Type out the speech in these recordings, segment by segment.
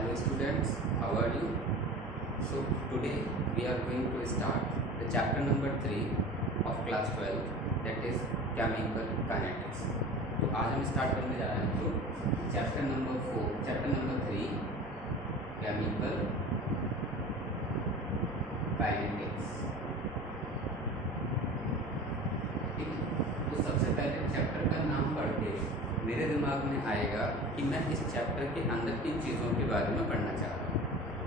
Hello students, how are you? So today we are going to start the chapter number 3 of class 12, that is chemical kinetics. तो आज हम start करने जा रहे हैं तो चैप्टर नंबर 3 केमिकल काइनेटिक्स। ठीक है, तो सबसे पहले चैप्टर का नाम पढ़ के मेरे दिमाग में आएगा कि मैं इस चैप्टर के अंदर किन चीज़ों के बारे में पढ़ना चाह रहा हूँ।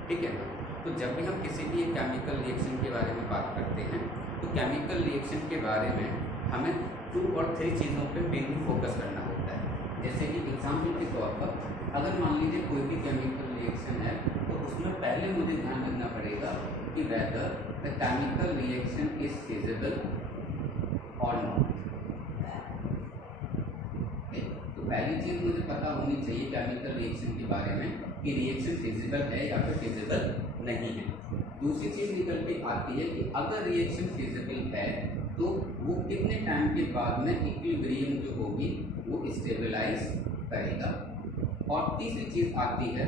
ठीक है ना, तो जब भी हम किसी भी केमिकल रिएक्शन के बारे में बात करते हैं तो केमिकल रिएक्शन के बारे में हमें 2 और 3 चीज़ों पे मेनली फोकस करना होता है। जैसे कि एग्जाम्पल के तौर पर अगर मान लीजिए कोई भी केमिकल रिएक्शन है तो उसमें पहले मुझे ध्यान रखना पड़ेगा कि whether the chemical reaction is feasible और नॉट। पहली चीज मुझे पता होनी चाहिए केमिकल रिएक्शन के बारे में कि रिएक्शन फिजिबल है या फिर फिजिबल नहीं है। दूसरी चीज निकल के आती है कि अगर रिएक्शन फिजिबल है तो वो कितने टाइम के बाद में इक्विलिब्रियम जो होगी वो स्टेबलाइज करेगा। और तीसरी चीज आती है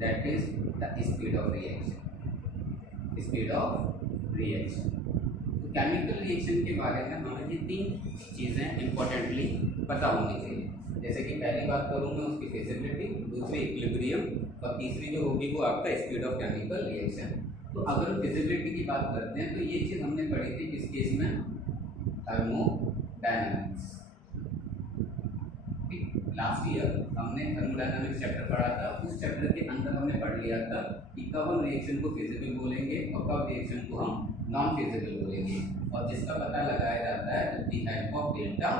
that is the speed of reaction. Speed of reaction, तो केमिकल रिएक्शन के बारे में हमें ये 3 चीजें इंपॉर्टेंटली पता होनी चाहिए। जैसे कि पहली बात करूँ मैं उसकी फिजिबिलिटी, दूसरी इक्विलिब्रियम और तीसरी जो होगी वो आपका स्पीड ऑफ केमिकल रिएक्शन। तो अगर फिजिबिलिटी की बात करते हैं तो ये चीज़ हमने पढ़ी थी किस केस में, थर्मोडायनामिक्स। लास्ट ईयर हमने थर्मोडायनामिक्स चैप्टर पढ़ा था, उस चैप्टर के अंदर हमने पढ़ लिया था कि कब हम रिएक्शन को फिजिबल बोलेंगे और कब रिएक्शन को हम नॉन फिजिबल बोलेंगे, और जिसका पता लगाया जाता है the help of delta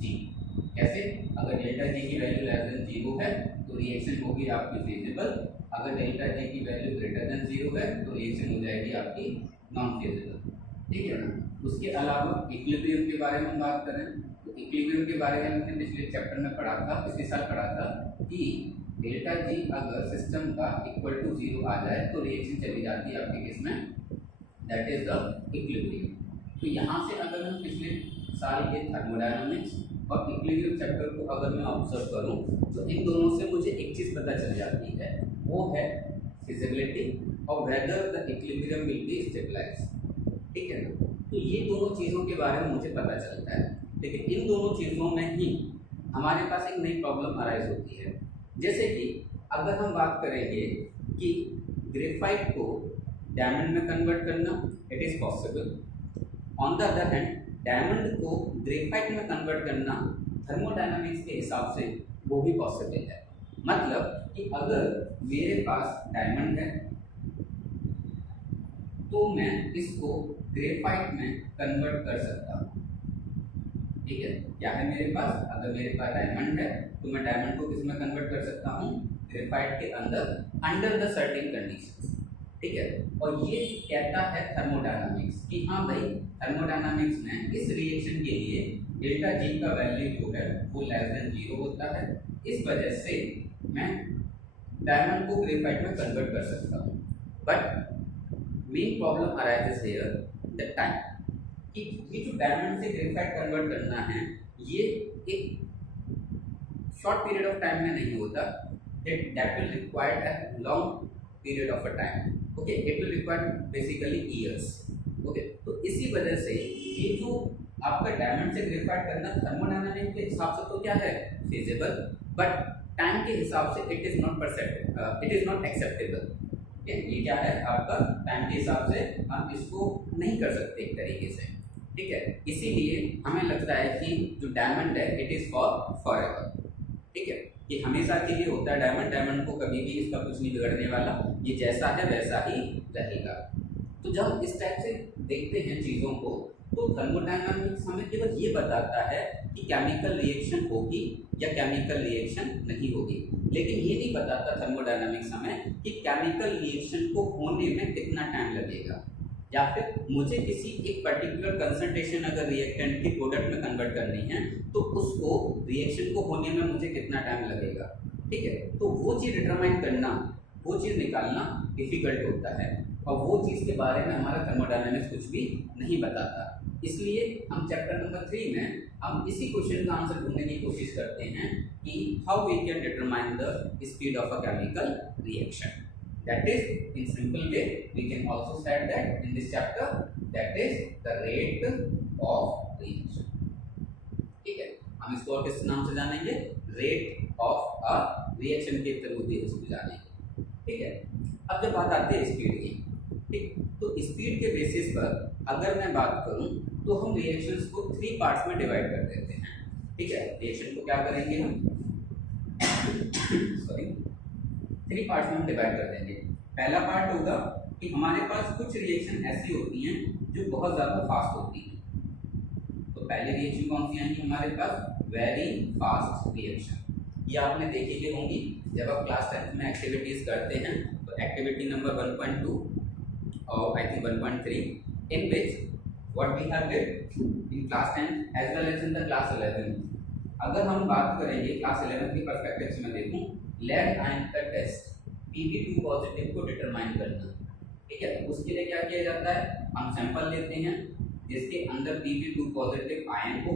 G. कैसे? अगर डेल्टा जी की वैल्यू लेस देन 0 है तो रिएक्शन होगी आपकी फिजिबल, अगर डेल्टा जी की वैल्यू ग्रेटर देन 0 है तो रिएक्शन हो जाएगी आपकी नॉन फिजिबल। ठीक है ना। उसके अलावा इक्विलिब्रियम के बारे में बात करें तो इक्विलिब्रियम के बारे में हमने पिछले चैप्टर में पढ़ा था, पिछले साल पढ़ा था कि डेल्टा जी अगर सिस्टम का इक्वल टू 0 आ जाए तो रिएक्शन चली जाती है आपके किस में, दैट इज द इक्विलिब्रियम। तो यहाँ से अगर हम पिछले साल के थर्मोडायनामिक्स और इक्विलिब्रियम चैप्टर को अगर मैं ऑब्जर्व करूं तो इन दोनों से मुझे एक चीज़ पता चल जाती है, वो है फिजिबिलिटी और whether the equilibrium will be stabilize. ठीक है ना। तो ये दोनों चीज़ों के बारे में मुझे पता चलता है, लेकिन इन दोनों चीज़ों में ही हमारे पास एक नई प्रॉब्लम अराइज होती है। जैसे कि अगर हम बात करेंगे कि ग्रेफाइट को डायमंड में कन्वर्ट करना, it is possible. On the other hand diamond को ग्रेफाइट में कन्वर्ट करना थर्मोडायनामिक्स के हिसाब से वो भी पॉसिबल है। मतलब कि अगर मेरे पास डायमंड है तो मैं इसको ग्रेफाइट में कन्वर्ट कर सकता हूँ। ठीक है, क्या है मेरे पास, अगर मेरे पास डायमंड है तो मैं डायमंड को किस में कन्वर्ट कर सकता हूँ, ग्रेफाइट के अंदर, अंडर द सर्टेन कंडीशंस। ठीक है, और ये कहता है थर्मोडायनामिक्स कि हाँ भाई थर्मोडायनामिक्स में इस रिएक्शन के लिए डेल्टा जी का वैल्यू जो है वो लेस देन 0 होता है, इस वजह से मैं डायमंड को ग्रेफाइट में कन्वर्ट कर सकता हूँ। But main problem arises here the time, कि ये जो डायमंड से ग्रेफाइट कन्वर्ट करना है ये एक शॉर्ट पीरियड ऑफ टाइम में नहीं होता, that will require a long period of a time. Okay, it will require basically years. Okay, तो इसी वजह से ये जो आपका डायमंड से ग्रेफाइट करना थर्मोडायनामिक्स के हिसाब से तो क्या है, फिजिबल, बट टाइम के हिसाब से इट इज नॉट एक्सेप्टेबल। ये क्या है आपका, टाइम के हिसाब से हम इसको नहीं कर सकते एक तरीके से। ठीक है, इसीलिए हमें लगता है कि जो डायमंड है इट इज फॉर एवर। ठीक है, ये हमेशा के लिए होता है डायमंड को कभी भी इसका कुछ नहीं बिगड़ने वाला, ये जैसा है वैसा ही रहेगा। तो जब इस टाइप से देखते हैं चीज़ों को तो थर्मोडायनामिक्स हमें केवल ये बताता है कि केमिकल रिएक्शन होगी या केमिकल रिएक्शन नहीं होगी, लेकिन ये नहीं बताता थर्मोडायनामिक्स हमें कि केमिकल रिएक्शन को होने में कितना टाइम लगेगा, या फिर मुझे किसी एक पर्टिकुलर कंसंट्रेशन अगर रिएक्टेंट की प्रोडक्ट में कन्वर्ट करनी है तो उसको रिएक्शन को होने में मुझे कितना टाइम लगेगा। ठीक है, तो वो चीज़ डिटरमाइन करना वो चीज़ निकालना डिफिकल्ट होता है और वो चीज़ के बारे में हमारा थर्मोडायनामिक्स कुछ भी नहीं बताता। इसलिए हम चैप्टर नंबर 3 में हम इसी क्वेश्चन का आंसर ढूंढने की कोशिश करते हैं कि how we can determine the speed of a chemical reaction. That is, in simple way, we can also said that in this chapter, that is the rate of reaction. ठीक है, हम इसको और किस नाम से जानेंगे? रेट ऑफ अ रिएक्शन के थ्रू भी इसको जानेंगे। ठीक है, अब जब बात आती है स्पीड की, ठीक, तो स्पीड के बेसिस पर अगर मैं बात करूं तो हम रिएक्शंस को 3 पार्ट्स में डिवाइड कर देते हैं। ठीक है, रिएक्शन को क्या करेंगे हम सॉरी 3 पार्ट्स में हम डिवाइड कर देंगे। पहला पार्ट होगा कि हमारे पास कुछ रिएक्शन ऐसी होती हैं जो बहुत ज़्यादा फास्ट होती हैं। तो पहली रिएक्शन कौन सी आएंगी हमारे पास? Very fast reaction. ये आपने देखी भी होंगी जब आप क्लास 10 में एक्टिविटीज करते हैं। तो एक्टिविटी नंबर 1.2 और I think 1.3 in which what we have did in class 10 as well as in the class 11। अगर हम बात करेंगे क्लास 11 की पर्सपेक्टिव से मैं देखूं, लेड आयन का टेस्ट Pb2 पॉजिटिव को डिटरमाइन करना। ठीक है, उसके लिए क्या किया जाता है? हम सैंपल लेते हैं जिसके अंदर Pb2 पॉजिटिव आयन हो,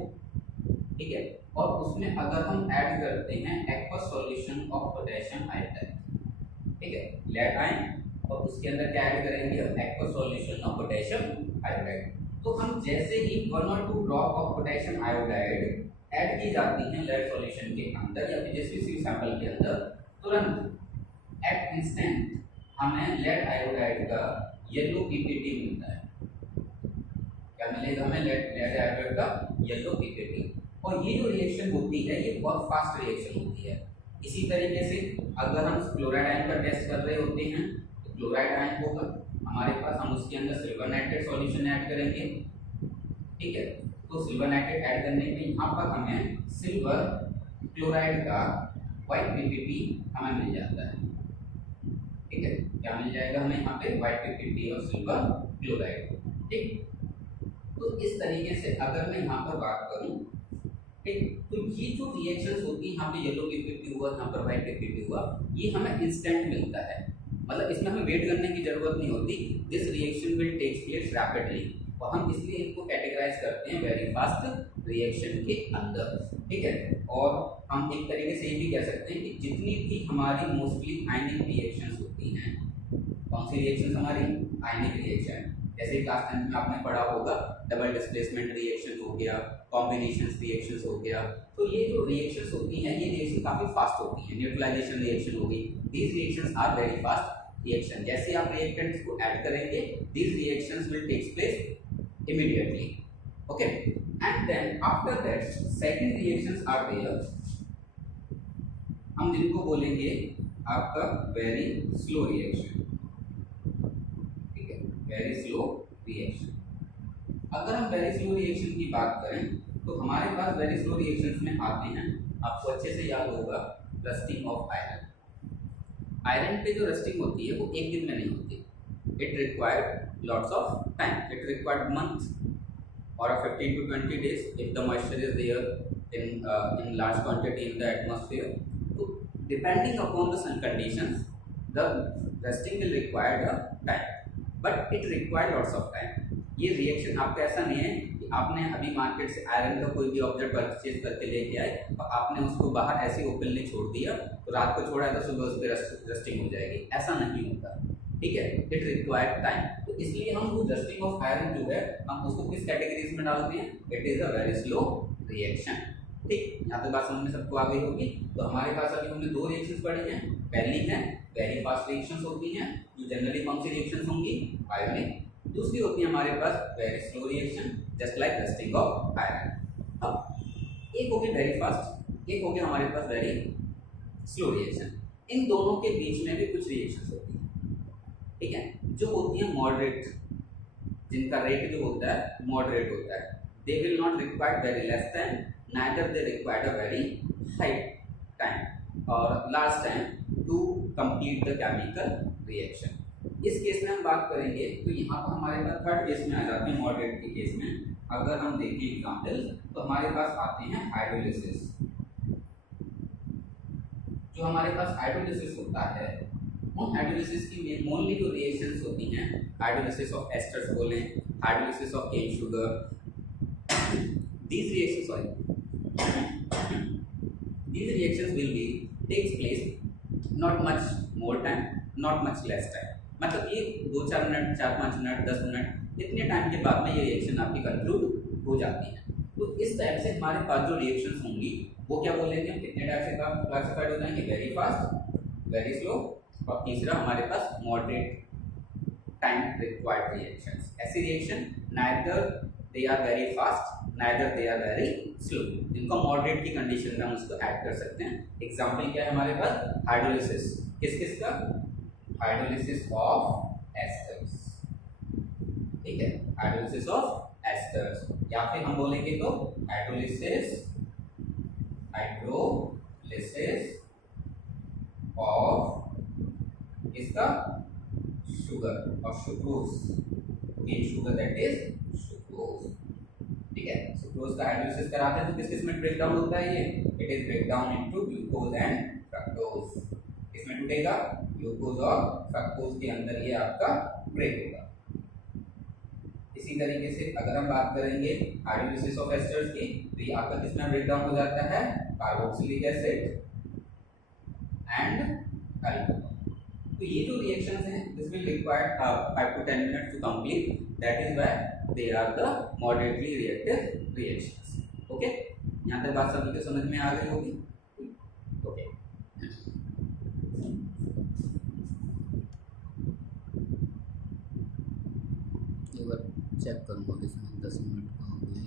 ठीक है, और उसमें अगर हम ऐड करते हैं aqueous solution of potassium iodide, ठीक है, लेड आयन, और उसके अंदर क्या ऐड करेंगे? Aqueous solution of potassium iodide. तो हम जैसे ही 1 और 2 drop of potassium iodide add की जाती हैं लेड सॉल्यूशन के अंदर या फिर जिस भी सैंपल के अंदर, तुरंत एट इंस्टेंट हमें लेड आयोडाइड का येलो पीपीटी मिलता है। क्या मिलेगा हमें? लेड आयोडाइड का येलो पीपीटी। और ये जो रिएक्शन होती है ये बहुत फास्ट रिएक्शन होती है। इसी तरीके से अगर हम क्लोराइड आयन का टेस्ट कर रहे होते हैं तो क्लोराइड आयन होगा हमारे पास, हम उसके अंदर सिल्वर नाइट्रेट सॉल्यूशन ऐड करेंगे। ठीक है, तो सिल्वर नाइट्रेट ऐड करने पे यहाँ पर हमें सिल्वर क्लोराइड का व्हाइट पीपीटी हमें मिल जाता है। ठीक है, क्या मिल जाएगा हमें यहाँ पे? व्हाइट पीपीटी और सिल्वर क्लोराइड। ठीक, तो इस तरीके से अगर मैं यहाँ पर बात करूँ, ठीक, तो ये जो रिएक्शंस होती है, यहाँ पे येलो पीपीटी हुआ, यहाँ पर व्हाइट पीपीटी हुआ, ये हमें इंस्टेंट मिलता है। मतलब इसमें हमें वेट करने की जरूरत नहीं होती। This reaction will take place rapidly, और हम इसलिए इनको कैटेगराइज करते हैं वेरी फास्ट रिएक्शन के अंदर। ठीक है, और हम एक तरीके से ये भी कह सकते हैं कि जितनी भी हमारी मोस्टली आयनिक रिएक्शंस होती हैं, कौन सी रिएक्शंस हमारी? आयनिक रिएक्शन। जैसे क्लास 10 में आपने पढ़ा होगा डबल डिस्प्लेसमेंट रिएक्शन हो गया, कॉम्बिनेशंस रिएक्शंस हो गया। तो ये जो रिएक्शंस होती हैं ये रिएक्शन काफी फास्ट होती है। न्यूट्रलाइजेशन रिएक्शन हो गई, these reactions are very fast reaction. जैसे आप रिएक्टेंट्स को ऐड करेंगे, these reactions will take place immediately. Okay, and then after that second reactions are there, हम जिनको बोलेंगे आपका वेरी स्लो रिएक्शन। ठीक है, वेरी स्लो रिएक्शन। अगर हम वेरी स्लो रिएक्शन की बात करें तो हमारे पास वेरी स्लो रिएक्शंस में आते हैं, आपको अच्छे से याद होगा, रस्टिंग ऑफ आयरन। आयरन पे जो रस्टिंग होती है वो एक दिन में नहीं होती। It required lots of time. It required months or 15 to 20 days if the moisture is there in large quantity in the atmosphere. So depending upon the sun conditions, the resting will require the time, but it required lots of time. ये reaction आपका ऐसा नहीं है कि आपने अभी market से iron का कोई भी ऑब्जेक्ट परचेज करके लेके आए और आपने उसको बाहर ऐसे ओपनली छोड़ दिया, तो रात को छोड़ा तो सुबह उस पर रस्टिंग हो जाएगी। ऐसा नहीं होता। ठीक है, इट रिक्वायर्ड टाइम। तो इसलिए हम वो रस्टिंग ऑफ आयरन जो है हम उसको किस कैटेगरीज में डालते हैं? It is a very slow reaction. ठीक, यहाँ पे बात समझ में सबको आ गई होगी। तो हमारे पास अभी हमने 2 रिएक्शंस पढ़ी हैं। पहली है वेरी फास्ट रिएक्शंस होती हैं जो जनरली कौन सी रिएक्शंस होंगी? आयोनिक। दूसरी होती है हमारे पास very slow reaction just like rusting of iron. अब एक हो गई वेरी फास्ट, एक हो गया हमारे पास वेरी स्लो रिएक्शन। इन दोनों के बीच में भी कुछ रिएक्शंस होती हैं, ठीक है, जो होती है मॉडरेट, जिनका रेट जो होता है मॉडरेट होता है। They will not require very less time, neither they require a very high time और large time to complete the chemical reaction. इस केस में हम बात करेंगे तो यहाँ पर हमारे पास थर्ड केस में आ जाते हैं। मॉडरेट के केस में अगर हम देखें एग्जाम्पल तो हमारे पास आते हैं हाइड्रोलिसिस। जो हमारे पास हाइड्रोलिसिस होता है उन हाइड्रोलिसिस की मोनली जो रिएक्शंस होती हैं, हाइड्रोलिसिस ऑफ एस्टर्स बोलें, hydrolysis of cane sugar, these reactions will be takes place not much more time, not much less time, मतलब ये 2-4 मिनट, 4-5 मिनट, 10 मिनट, इतने टाइम के बाद में ये रिएक्शन आपकी कंक्लूड हो जाती है। तो इस टाइप से हमारे पास जो रिएक्शंस होंगी वो क्या बोलेंगे, हम कितने टाइप से क्लासिफाइड हो जाएंगे, वेरी फास्ट, वेरी स्लो, और तीसरा हमारे पास मॉडरेट टाइम रिक्वायर्ड रिएक्शंस। ऐसी reaction neither they are very fast, neither they are very slow, इनको मॉडरेट की कंडीशन में हम उसको ऐड कर सकते हैं। एग्जांपल क्या है हमारे पास, हाइड्रोलिसिस, किस किस का, हाइड्रोलिसिस ऑफ एस्टर्स, ठीक है, हाइड्रोलिसिस ऑफ एस्टर्स, या फिर हम बोलेंगे तो हाइड्रोलिसिस ऑफ इसका शुगर और sucrose, cane sugar that is sucrose, ठीक है। सुक्रोज का हाइड्रोलिसिस कराते हैं तो किस किस में ब्रेक डाउन होता है, ये it is break down into glucose and fructose, इसमें टूटेगा ग्लूकोज और फ्रक्टोज के अंदर ये आपका ब्रेक होगा। इसी तरीके से अगर हम बात करेंगे हाइड्रोलिसिस ऑफ एस्टर्स की, तो ये आपका किसमें ब्रेक डाउन हो जाता है, कार्बोक्सिलिक एसिड एंड अल्कोहल। तो ये जो रिएक्शंस हैं this will require 5 to 10 minutes to complete, that is why they are the moderately reactive reactions. Okay, यहाँ तक बात सभी को समझ में आ गई होगी। ओके, एक बार चेक करूँगा इसमें 10 मिनट का हो गया।